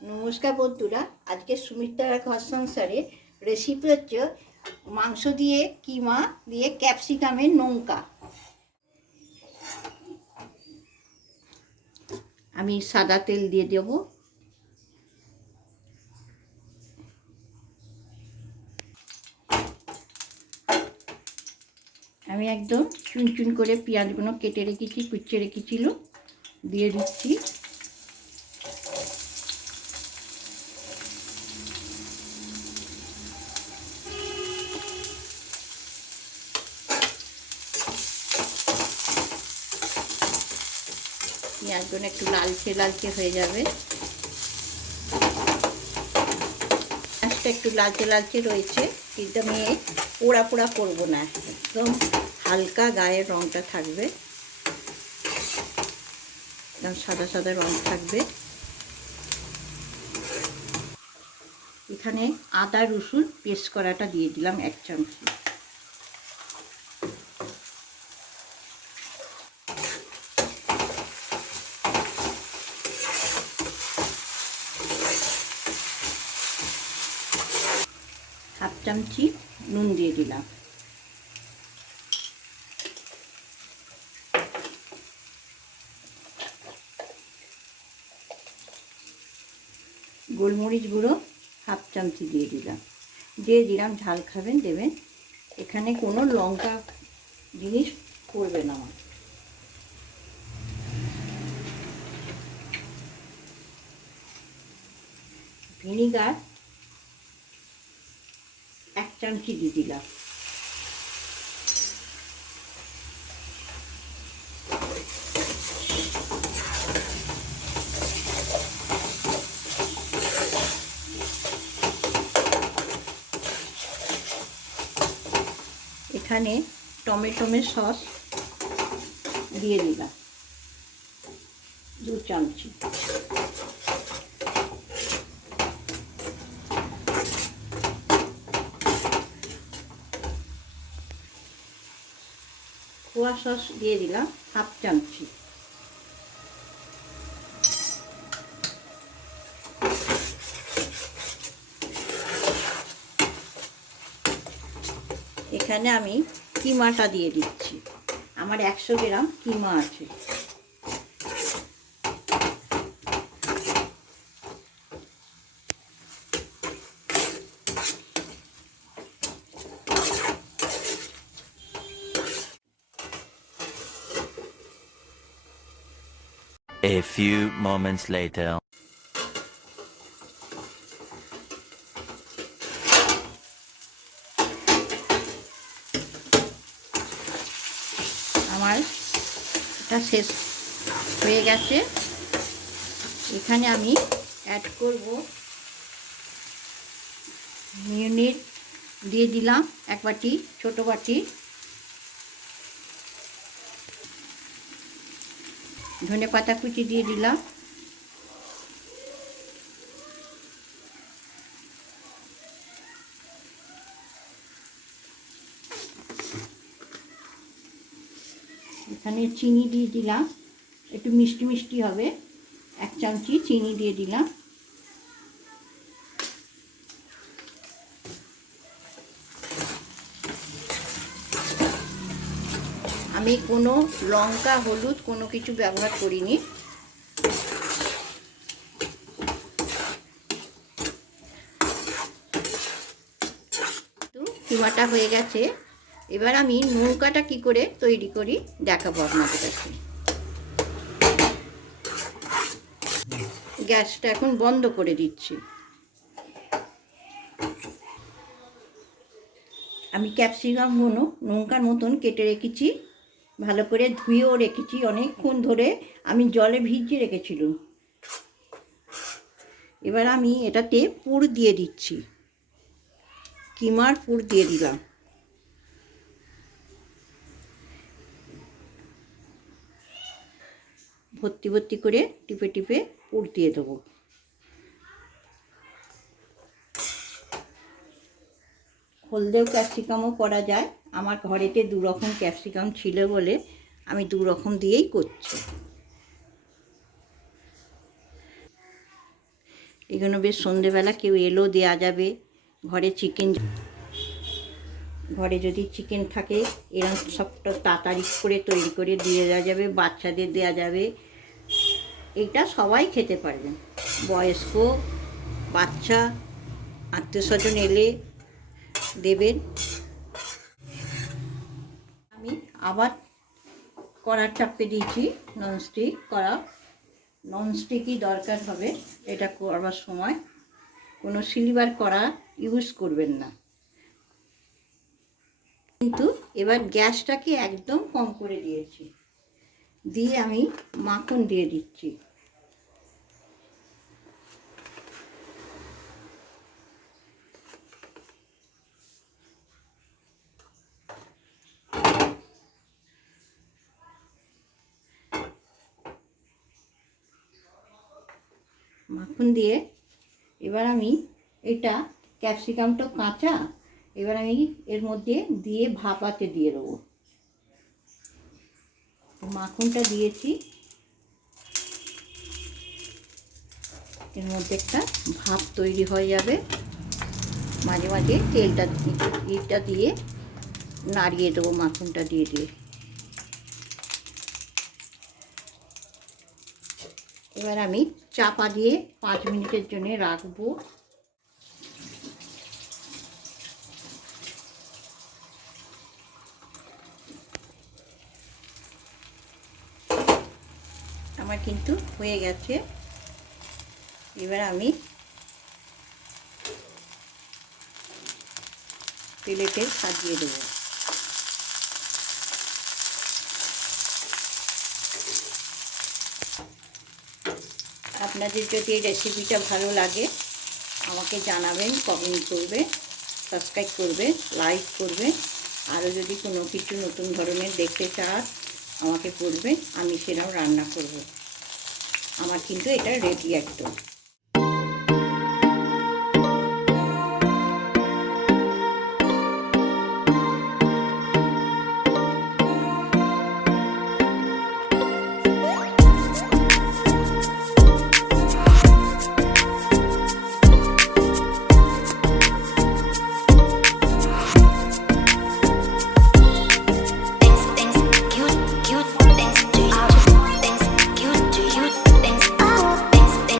নমস্কার বন্ধুরা, আজকে সুমিত্রার ঘর সংসারে রেসিপি হচ্ছে মাংস দিয়ে, কিমা দিয়ে ক্যাপসিকামের নৌকা। আমি সাদা তেল দিয়ে দেব। আমি একদম চুন চুন করে পেঁয়াজগুলো কেটে রেখেছি, কুচিয়ে রেখেছিল দিয়ে দিচ্ছি। পেঁয়াজগুলো একটু লালচে লালচে হয়ে যাবে। পেঁয়াজটা একটু লালচে লালচে রয়েছে, কিন্তু আমি পোড়া পোড়া করব না। একদম হালকা গায়ের রঙটা থাকবে। একদম সাদা সাদা রঙ থাকবে। এখানে আদা, রসুন পেস্ট করাটা দিয়ে দিলাম এক চামচ হাফ চামচি নুন দিয়ে দিলাম। গোলমরিচ গুঁড়ো হাফ চামচি দিয়ে দিলাম। দিয়ে দিলাম, ঝাল খাবেন, দেবেন। এখানে কোনো লঙ্কা জিনিস করবে না আমার। ভিনিগার চামচি দিয়ে দিলাম। এখানে টমেটোমের সস দিয়ে দিলাম। দু চামচি। খোয়া সস দিয়ে দিলাম, হাফ চামচি। এখানে আমি কিমাটা দিয়ে দিচ্ছি। আমার একশো গ্রাম কিমা আছে। A few moments later. আমার এটা শেষ হয়ে গেছে। এখানে আমি অ্যাড করব। মিউনিট দিয়ে দিলাম। এক বাটি, ছোটো বাটি। ধনে পাতা কুচি দিয়ে দিলাম। এখানে চিনি দিয়ে দিলাম। একটু মিষ্টি মিষ্টি হবে। এক চামচি চিনি দিয়ে দিলাম। আমি কোনো লঙ্কা, হলুদ কোনো কিছু ব্যবহার করিনি। কিমাটা হয়ে গেছে। এবার আমি নৌকাটা কি করে তৈরি করি দেখাবো আপনাদের কাছে। গ্যাসটা এখন বন্ধ করে দিচ্ছি। আমি ক্যাপসিকাম ক্যাপসিকামগুলো নৌকার মতন কেটে রেখেছি। ভালো করে ধুয়েও রেখেছি অনেকক্ষণ ধরে। আমি জলে ভিজিয়ে রেখেছিলাম। এবার আমি এটাতে পুর দিয়ে দিচ্ছি। কিমার পুর দিয়ে দিলাম। ভর্তি ভর্তি করে টিপে টিপে পুর দিয়ে দেবো। হলদেও ক্যাপসিকামও করা যায়। আমার ঘরেতে দু রকম ক্যাপসিকাম ছিল বলে আমি দু রকম দিয়েই করছি। এগুলো বেশ সন্ধেবেলা কেউ এলো দেওয়া যাবে। ঘরে চিকেন ঘরে যদি চিকেন থাকে এরকম সবটা তাড়াতাড়ি করে তৈরি করে দিয়ে দেওয়া যাবে, বাচ্চাদের দেওয়া যাবে। এটা সবাই খেতে পারবেন বয়স্ক, বাচ্চা, আত্মীয় স্বজন এলে দেবেন। আবার কড়ার চাপে দিয়েছি ননস্টিক কড়া ননস্টিকই দরকার হবে, এটা করবার সময়। কোনো সিলিভার কড়া ইউজ করবেন না। কিন্তু এবার গ্যাসটাকে একদম কম করে দিয়েছি। দিয়ে আমি মাখন দিয়ে দিচ্ছি। মাখন দিয়ে এবার আমি এটা ক্যাপসিকামটা কাঁচা, এবার আমি এর মধ্যে দিয়ে ভাপাতে দিয়ে দেবো। মাখনটা দিয়েছি। এর মধ্যে একটা ভাপ তৈরি হয়ে যাবে। মাঝে মাঝে তেলটা ইটটা দিয়ে নাড়িয়ে দেবো মাখনটা দিয়ে দিয়ে। এবার আমি চাপা দিয়ে পাঁচ মিনিটের জন্য রাখব। আমার কিন্তু হয়ে গেছে। এবার আমি প্লেটে সাজিয়ে দেবো। আপনাদের যদি এই রেসিপিটা ভালো লাগে, আমাকে জানাবেন কমেন্ট করবে সাবস্ক্রাইব করবে লাইক করবে, আরও যদি কোনো কিছু নতুন ধরনের দেখতে চান, আমাকে বলবে, আমি সেরকম রান্না করব। আমার কিন্তু এটা রেডি একদম।